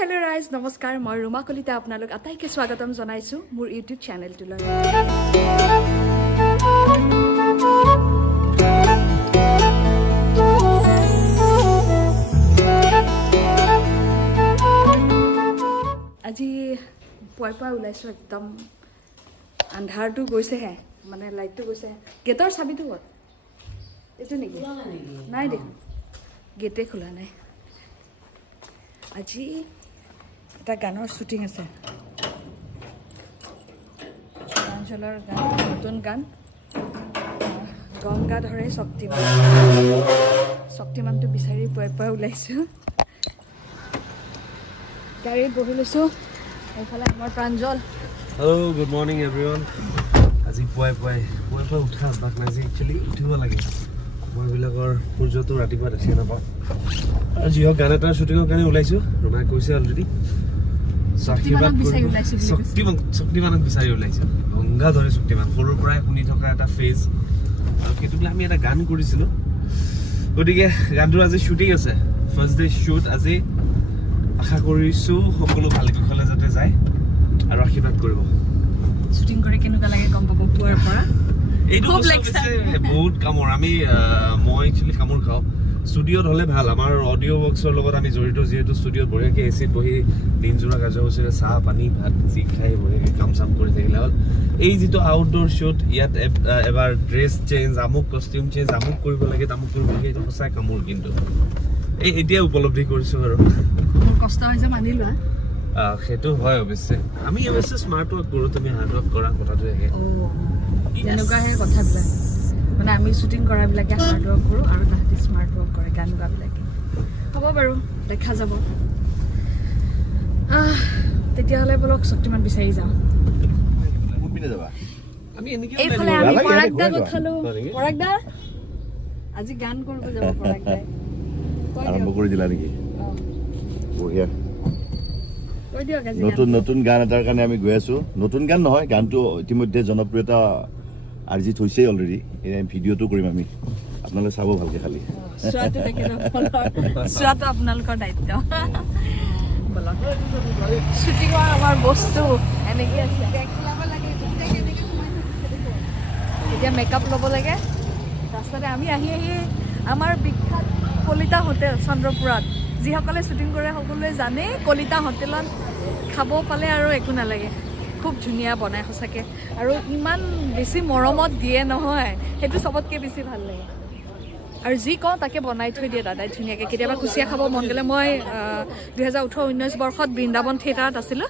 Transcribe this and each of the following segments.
hello guys, নমস্কাৰ মই ৰুমা কলিতা আপোনালোক আটাইকে স্বাগতম জনাইছো মোৰ ইউটিউব চেনেলটোলৈ আজি পয়পা ওলাইছো একদম আন্ধাৰটো গৈছে হে মানে লাইটটো গৈছে গেটৰ চাবিটো ক'ত এটো নেকি নাই দেখোন গেটে খোলা নাই আজি এটা গানৰ শুটিং আছে অঞ্চলৰ গান নতুন গান গংগা ধৰে শক্তিমানটো বিচাৰি পয়পা ওলাইছো গাড়ীত বহি লৈছো এইফালে আমাৰ Pranjal Hello, good morning everyone. আজি পয়পা উঠা বাক নাজি একচুয়ালি উঠিব লাগে মই বিলাকৰ সূৰ্যটো ৰাতিপুৱা দেখি নাপাওঁ আজি গান এটা শুটিঙৰ কাৰণে ওলাইছো ৰুমাই কৈছে অলৰেডি শক্তিমানক বিচাৰি ওলাইছো গংগা ধৰে শক্তিমান সৰুৰ পৰাই শুনি থকা এটা ফেজ আৰু সেইটো আমি এটা গান কৰিছিলো গতিকে গানটোৰ আজি শুটিং আছে ফাৰ্ষ্ট ডে শুট আজি আশা কৰিছো সকলো ভালকৈ খলে যাতে যায় আৰু আশীৰ্বাদ কৰিব শুটিং কৰে কেনেকুৱা লাগে গম পাব পুৱাৰ পৰা খুব লাগছে বহুত কামৰ আমি মই একচুয়ালি কামৰ খাও ষ্টুডিওত হলে ভাল আমাৰ অডিও বক্সৰ লগত আমি জড়িত যেহেতু ষ্টুডিওত বঢ়িয়াকৈ এচিত বহি দিনজোৰা কাৰ্যসূচীৰে চাহ পানী ভাত যি খাই বঢ়িয়াকৈ কাম চাম কৰি থাকিলে হ'ল এই যিটো আউটডোৰ শ্বুট ইয়াত এবাৰ ড্ৰেছ চেঞ্জ আমুক কষ্টিউম চেঞ্জ আমুক কৰিব লাগে তামুক কৰিব লাগে এইটো সঁচাই কামৰ কিন্তু এই এতিয়া উপলব্ধি কৰিছো আৰু কষ্ট হৈছে মানি লোৱা সেইটো হয় অৱশ্যে আমি অৱশ্যে স্মাৰ্ট ৱৰ্ক কৰোঁ তুমি হাৰ্ড ৱৰ্ক কৰা কথাটো একে তেনেকুৱাহে কথাবিলাক মানে আমি শ্বুটিং কৰাবিলাকে হাৰ্ড ৱৰ্ক কৰোঁ আৰু তাহাঁতি স্মাৰ্ট ৱৰ্ক কৰে গান গোৱাবিলাকে হ'ব বাৰু দেখা যাব তেতিয়াহ'লে বলক শক্তিমান বিচাৰি যাওঁ এইফালে আমি পৰাগদা গঠালো পৰাগদা আজি গান কৰিব যাব পৰাগদাই আৰম্ভ কৰি দিলা নেকি বঢ়িয়া কৈ দিয়ক আজি নতুন গান এটাৰ কাৰণে আমি গৈ আছো নতুন গান নহয় গানটো ইতিমধ্যে জনপ্ৰিয়তা আৰ্জিত হৈছে অলৰেডি এই ভিডিঅ'টো কৰিম আমি আপোনালোকে চাব ভালকে খালি চোৱাটো আপোনালোকৰ দায়িত্ব বলক শ্বুটিঙৰ আমাৰ বস্তু এনেকৈ আছে এতিয়া মেকআপ ল'ব লাগে ৰাস্তাতে আমি আহি আমাৰ বিখ্যাত কলিতা হোটেল চন্দ্ৰপুৰত যিসকলে শ্বুটিং কৰে সকলোৱে জানে কলিতা হোটেলত খাব পালে আৰু একো নালাগে খুব ধুনীয়া বনায় সঁচাকৈ আৰু ইমান বেছি মৰমত দিয়ে নহয় সেইটো চবতকৈ বেছি ভাল লাগে আৰু যি কওঁ তাকে বনাই থৈ দিয়ে দাদাই ধুনীয়াকৈ কেতিয়াবা কুচিয়া খাব মন গ'লে মই 2018-19 বৰ্ষত বৃন্দাবন থিয়েটাৰত আছিলোঁ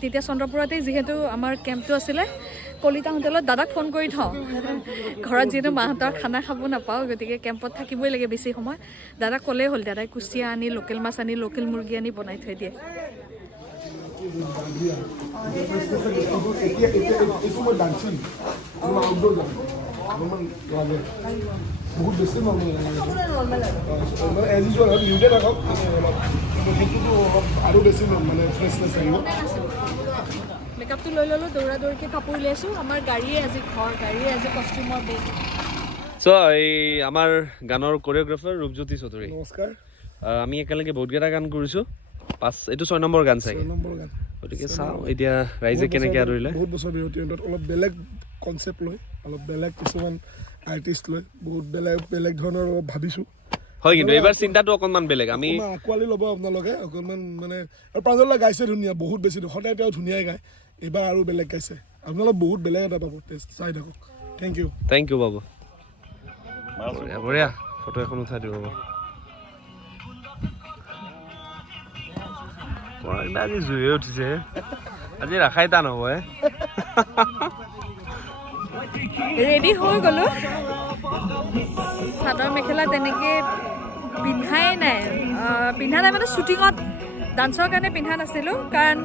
তেতিয়া চন্দ্ৰপুৰতেই যিহেতু আমাৰ কেম্পটো আছিলে কলিতা হোটেলত দাদাক ফোন কৰি থওঁ ঘৰত যিহেতু মাহঁতৰ খানা খাব নাপাওঁ গতিকে কেম্পত থাকিবই লাগে বেছি সময় দাদাক ক'লেই হ'ল দাদাই কুচিয়া আনি লোকেল মাছ আনি লোকেল মুৰ্গী আনি বনাই থৈ দিয়ে বহুত বেছি আৰু বেছি মানে ফ্ৰেছনেছ আহিব মেকআপটো লৈ ল'লোঁ দৌৰা দৌৰিকৈ কাপোৰ উলিয়াইছোঁ আমাৰ গাড়ীয়ে আজি কষ্টিউমৰ বেগ চ' এই আমাৰ গানৰ কোৰিঅ'গ্ৰাফাৰ ৰূপজ্যোতি চৌধুৰী নমস্কাৰ আমি একেলগে বহুতকেইটা গান কৰিছোঁ এইটো 6 নম্বৰ গান চাগে গতিকে চাওঁ এতিয়া ৰাইজে কেনেকৈ আদৰিলে বহুত বছৰ বিৰতিৰ অন্তত অলপ বেলেগ কনচেপ্ট লৈ অলপ বেলেগ কিছুমান আৰ্টিষ্ট লৈ বহুত বেলেগ ধৰণৰ ভাবিছোঁ হয় কিন্তু এইবাৰ চিন্তাটো অকণমান বেলেগ আমি আঁকোৱালি ল'ব আপোনালোকে অকণমান মানে আৰু প্ৰাঞ্জলে গাইছে ধুনীয়া বহুত বেছি সদায় তেওঁ ধুনীয়াই গায় এইবাৰ আৰু বেলেগ গাইছে আপোনালোক বহুত বেলেগ এটা পাব চাই থাকক থেংক ইউ বাবু বঢ়িয়া ফটো এখন উঠাই দিব বাবু আজি জুয়ে উঠিছে আজি ৰাখাই টান হ'ব ৰেডি হৈ গ'লোঁ চাদৰ মেখেলা তেনেকৈ পিন্ধা নাই মানে শ্বুটিঙত ডান্সৰ কাৰণে পিন্ধা নাছিলোঁ কাৰণ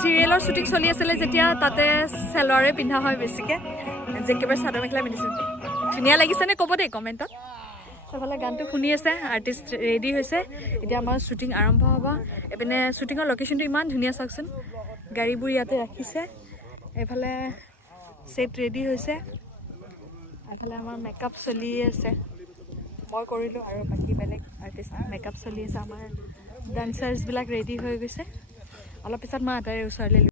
চিৰিয়েলৰ শ্বুটিং চলি আছিলে যেতিয়া তাতে চেলৱাৰে পিন্ধা হয় বেছিকৈ একেবাৰে চাদৰ মেখেলা পিন্ধিছোঁ ধুনীয়া লাগিছেনে ক'ব দেই কমেণ্টত সেইফালে গানটো শুনি আছে আৰ্টিষ্ট ৰেডি হৈছে এতিয়া আমাৰ শ্বুটিং আৰম্ভ হ'ব এইপিনে শ্বুটিঙৰ লোকেশ্যনটো ইমান ধুনীয়া চাওকচোন গাড়ীবোৰ ইয়াতে ৰাখিছে এইফালে ছেট ৰেডি হৈছে এইফালে আমাৰ মেকআপ চলি আছে মই কৰিলোঁ আৰু বাকী বেলেগ আৰ্টিষ্ট মেকআপ চলি আছে আমাৰ ডান্সাৰ্ছবিলাক ৰেডি হৈ গৈছে অলপ পিছত মই আটাইৰে ওচৰলৈ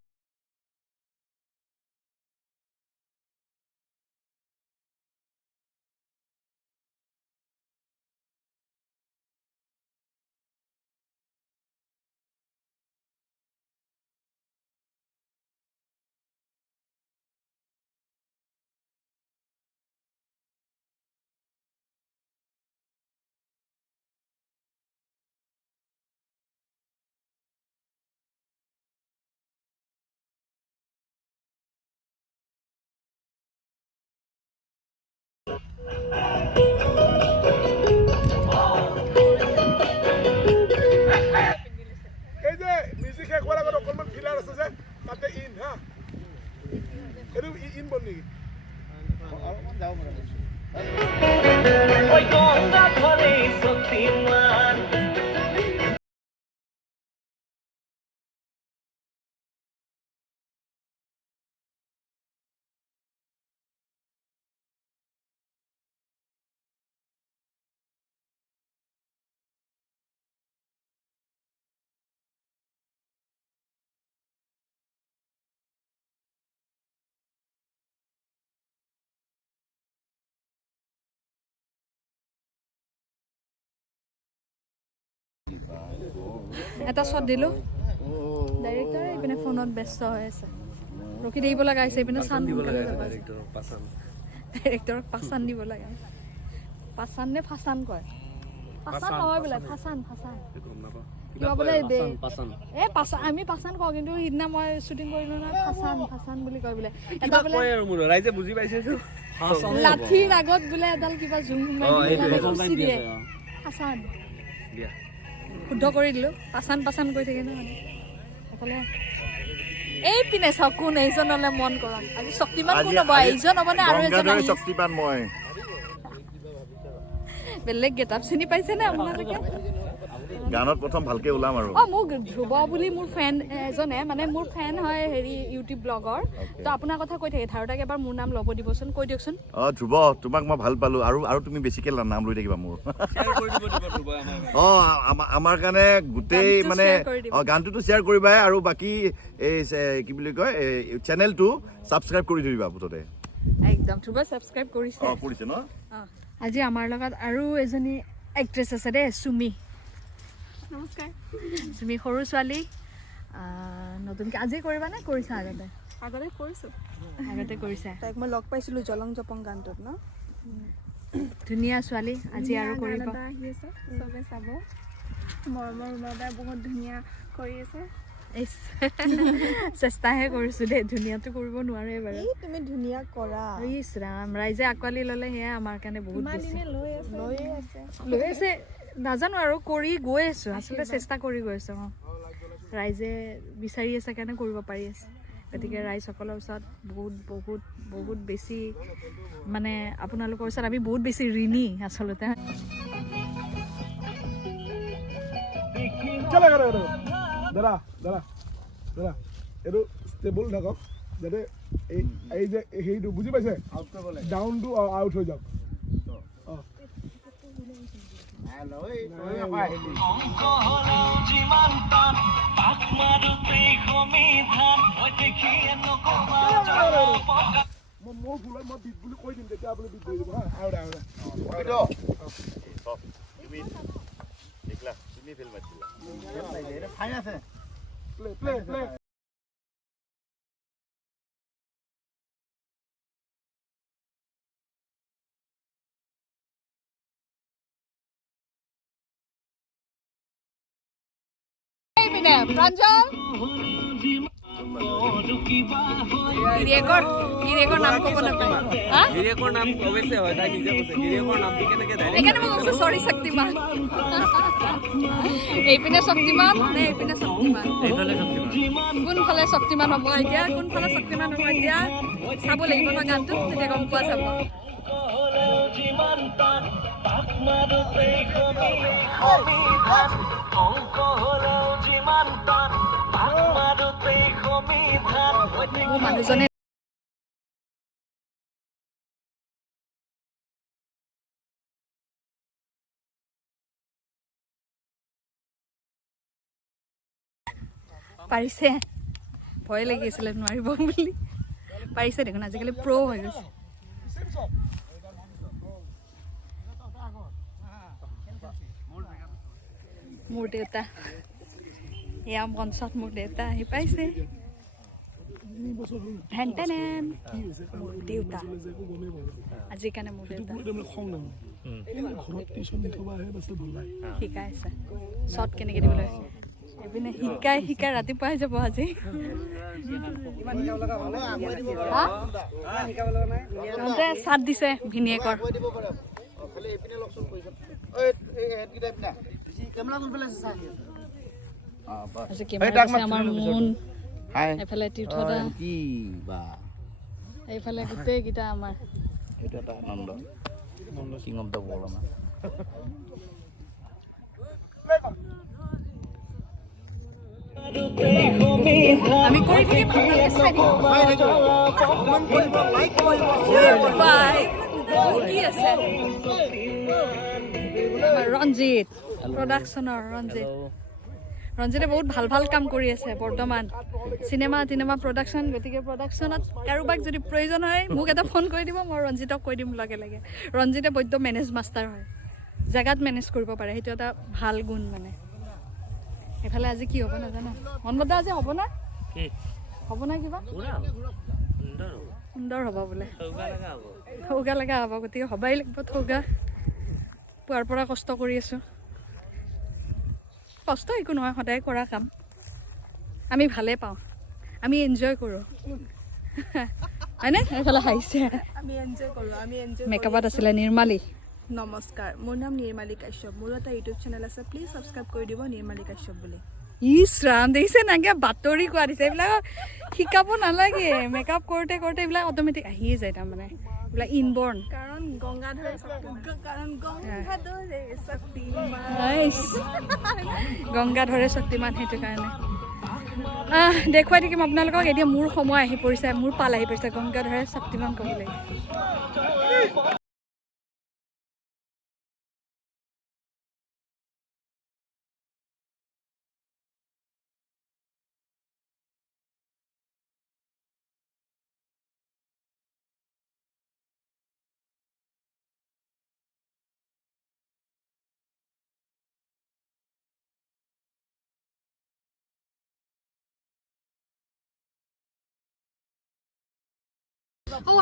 এই যে মিউজিক শেষ হোৱাৰ আগত অকণমান ফিলাৰ আছে যে তাতে ইন হা এইটো ইন বন নেকি এটা শ্বট দিলোঁ ডাইৰেক্টৰে এইপিনে ফোনত ব্যস্ত হৈ আছে ৰখি থাকিব লগা হৈছে এইপিনে চান দিব লগা ডাইৰেক্টৰক পাচান দিব লগা পাচান নে ফাচান কয় পাচান নহয় বোলে ফাচান কিবা বোলে আমি পাচান কওঁ কিন্তু সিদিনা মই শ্বুটিং কৰিলোঁ না ফাচান বুলি কয় বোলে এটা বোলে ৰাইজে বুজি পাইছে লাঠিৰ আগত বোলে এডাল কিবা জুম সোমাই দিয়ে ফাচান শুদ্ধ কৰি দিলোঁ পাচান কৰি থাকে ন এইফালে এইপিনে চাওক কোন এইজনলৈ মন কৰক আজি শক্তিমান কোন হ'ব এইজন হ'ব নে আৰু এজন শক্তিমান মই বেলেগ গেটআপ চিনি পাইছে নে আপোনালোকে গানত প্ৰথম ভালকে ওলাম আৰু মোক ধ্ৰুৱ বুলি মোৰ ফ্ৰেণ্ড এজনে মানে মোৰ ফ্ৰেণ্ড হয় হেৰি ইউটিউব ব্লগৰ তো আপোনাৰ কথা কৈ থাকে ধাৰতাক এবাৰ মোৰ নাম ল'ব দিবচোন কৈ দিয়কচোন ধ্ৰুৱ তোমাক মই ভাল পালো আৰু তুমি বেছিকে নাম লৈ থাকিবা মোৰ আমাৰ কাৰণে গোটেই মানে গানটোতো শ্বেয়াৰ কৰিবা আৰু বাকী এই কি বুলি কয় চেনেলটো ছাবস্ক্ৰাইব কৰি দিবা মুঠতে একদম ধ্ৰুৱ ছাবস্ক্ৰাইব কৰিছে ন আজি আমাৰ লগত আৰু এজনী এক্ট্ৰেছ আছে দেই সুমি নমস্কাৰ তুমি সৰু ছোৱালী নতুনকৈ আজি কৰিবা নে কৰিছা আগতে কৰিছোঁ আগতে কৰিছা তাইক মই লগ পাইছিলোঁ জলং জপং গানটোত ন ধুনীয়া ছোৱালী আজি আৰু কৰিব আহি আছে চবে চাব মৰমৰ ৰুমাদাই বহুত ধুনীয়া কৰি আছে চেষ্টাহে কৰিছোঁ দেই ধুনীয়াটো কৰিব নোৱাৰে বাৰু তুমি ধুনীয়া কৰা ইছ ৰাম ৰাইজে আঁকোৱালি ল'লে সেয়া আমাৰ কাৰণে বহুত বেছি লৈ আছে নাজানো আৰু কৰি গৈ আছোঁ আচলতে চেষ্টা কৰি গৈ আছোঁ ৰাইজে বিচাৰি আছে কাৰণে কৰিব পাৰি আছে গতিকে ৰাইজসকলৰ ওচৰত বহুত বেছি মানে আপোনালোকৰ ওচৰত আমি বহুত বেছি ঋণী আচলতে দাদা এইটো ষ্টেবল থাকক যাতে এই যে হেৰিটো বুজি পাইছে ডাউনটো আউট হৈ যাওক মোৰ ভুলত মই বিট বুলি কৈ দিম তেতিয়া আপুনি বিট কৰি দিব হা তুমি ফিল্ম মাতিছিলা প্লে প্ৰাঞ্জল গিৰিয়েকৰ নাম ক'ব নাপায় গিৰিয়েকৰ নাম অৱশ্যে হয় তাই নিজে কৈছে গিৰিয়েকৰ নামটো কেনেকে সেইকাৰণে মই কৈছোঁ চৰি শক্তিমান এইপিনে শক্তিমান নে এইপিনে শক্তিমান কোনফালে শক্তিমান হ'ব এতিয়া চাব লাগিব ন গানটো তেতিয়া গম পোৱা যাব মোৰ মানুহজনে পাৰিছে ভয় লাগি আছিলে নোৱাৰিব বুলি পাৰিছে দেখোন আজিকালি প্ৰ হৈ গৈছে মোৰ দেউতা এয়া মঞ্চত মোৰ দেউতা আহি পাইছে মোৰ দেউতা আজিৰ কাৰণে মোৰ দেউতা শিকাইছে শ্বট কেনেকৈ দিব লাগে এইপিনে শিকাই ৰাতিপুৱাই যাব আজি চাট দিছে ভিনিয়েকৰ আমাৰ মোন এইফালে তীৰ্থদা এইফালে গোটেইকেইটা আমাৰ আমি কৰি থাকিম কি আছে ৰঞ্জিত প্ৰডাকশ্যনৰ ৰঞ্জিতে বহুত ভাল ভাল কাম কৰি আছে বৰ্তমান চিনেমা প্ৰডাকশ্যন গতিকে প্ৰডাকশ্যনত কাৰোবাক যদি প্ৰয়োজন হয় মোক এটা ফোন কৰি দিব মই ৰঞ্জিতক কৈ দিম লগে লগে ৰঞ্জিতে বৈদ্য মেনেজ মাষ্টাৰ হয় জেগাত মেনেজ কৰিব পাৰে সেইটো এটা ভাল গুণ মানে এফালে আজি কি হ'ব নাজানো মনমতা আজি হ'ব না কিবা সুন্দৰ হ'ব বোলে থৌগা লগা হ'ব গতিকে হ'বাই লাগিব থৌগা পুৱাৰ পৰা কষ্ট কৰি আছোঁ কষ্ট একো নহয় সদায় কৰা কাম আমি ভালে পাওঁ আমি এনজয় কৰোঁ হয়নে এইফালে হাঁহিছে মেকআপত আছিলে নিৰ্মালী নমস্কাৰ মোৰ নাম নিৰ্মালী কাশ্যপ মোৰ এটা ইউটিউব চেনেল আছে প্লিজ ছাবস্ক্ৰাইব কৰি দিব নিৰ্মালী কাশ্যপ বুলি ইছ ৰাম দেখিছে নাগে বাতৰি কোৱা দিছে এইবিলাক শিকাব নালাগে মেকআপ কৰোঁতে এইবিলাক অট'মেটিক আহিয়ে যায় তাৰমানে এইবিলাক ইনবৰ্ণ কাৰণ গংগাধৰে শক্তিমান সেইটো কাৰণে দেখুৱাই থাকিম আপোনালোকক এতিয়া মোৰ সময় আহি পৰিছে মোৰ পাল আহি পৰিছে গংগাধৰে শক্তিমান ক'বলৈ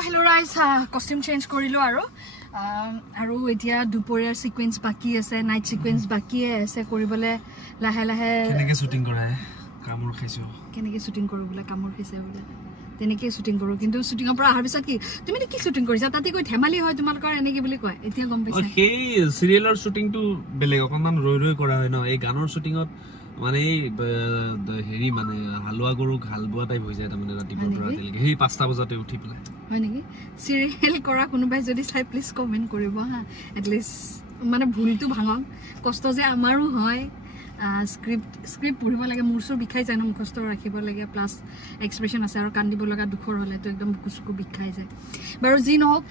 হেল্ল' ৰাইজ কষ্টিউম চেঞ্জ কৰিলোঁ আৰু এতিয়া দুপৰীয়াৰ ছিকুৱেঞ্চ বাকী আছে নাইট ছিকুৱেঞ্চ বাকীয়ে আছে কৰিবলৈ লাহে লাহে কেনেকৈ শ্বুটিং কৰা কেনেকৈ শ্বুটিং কৰোঁ বোলে কামোৰ খাইছে বোলে তেনেকৈ শ্বুটিং কৰোঁ কিন্তু শ্বুটিঙৰ পৰা অহাৰ পিছত তুমি কি শ্বুটিং কৰিছা তাতে কৈ ধেমালি হয় তোমালোকৰ এনেকৈ বুলি কয় এতিয়া গম পাইছা সেই চিৰিয়েলৰ শ্বুটিংটো বেলেগ অকণমান ৰৈ কৰা হয় ন এই গানৰ শ্বুটিঙত মানে হেৰি মানে হালোৱা গৰুক হাল বোৱা টাইপ হৈ যায় তাৰমানে ৰাতিপুৱাৰ পৰা ৰাতিলৈকে সেই 5টা বজাতে উঠি পেলাই হয় নেকি চিৰিয়েল কৰা কোনোবাই যদি চাই প্লিজ কমেণ্ট কৰিব হা এটলিষ্ট মানে ভুলটো ভাঙক কষ্ট যে আমাৰো হয় স্ক্ৰিপ্ট পঢ়িব লাগে মূৰ চুৰ বিষাই যায় ন মুখস্থ ৰাখিব লাগে প্লাছ এক্সপ্ৰেশ্যন আছে আৰু কান্দিব লগা দুখৰ হ'লেতো একদম বুকু চুকু বিষাই যায় বাৰু যি নহওক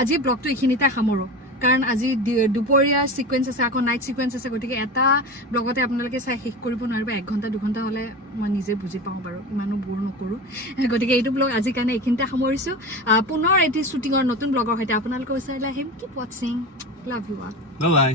আজি ব্লগটো এইখিনিতে সামৰোঁ কাৰণ আজি দুপৰীয়া ছিকুৱেঞ্চ আছে আকৌ নাইট ছিকুৱেঞ্চ আছে গতিকে এটা ব্লগতে আপোনালোকে চাই শেষ কৰিব নোৱাৰিব 1 ঘণ্টা 2 ঘণ্টা হ'লে মই নিজে বুজি পাওঁ বাৰু ইমানো বোৰ নকৰোঁ গতিকে এইটো ব্লগ আজিৰ কাৰণে এইখিনিতে সামৰিছোঁ পুনৰ এটি শ্বুটিঙৰ নতুন ব্লগৰ সৈতে আপোনালোকৰ ওচৰলৈ আহিম কিপ ৱাচিং লাভ ইউ বাই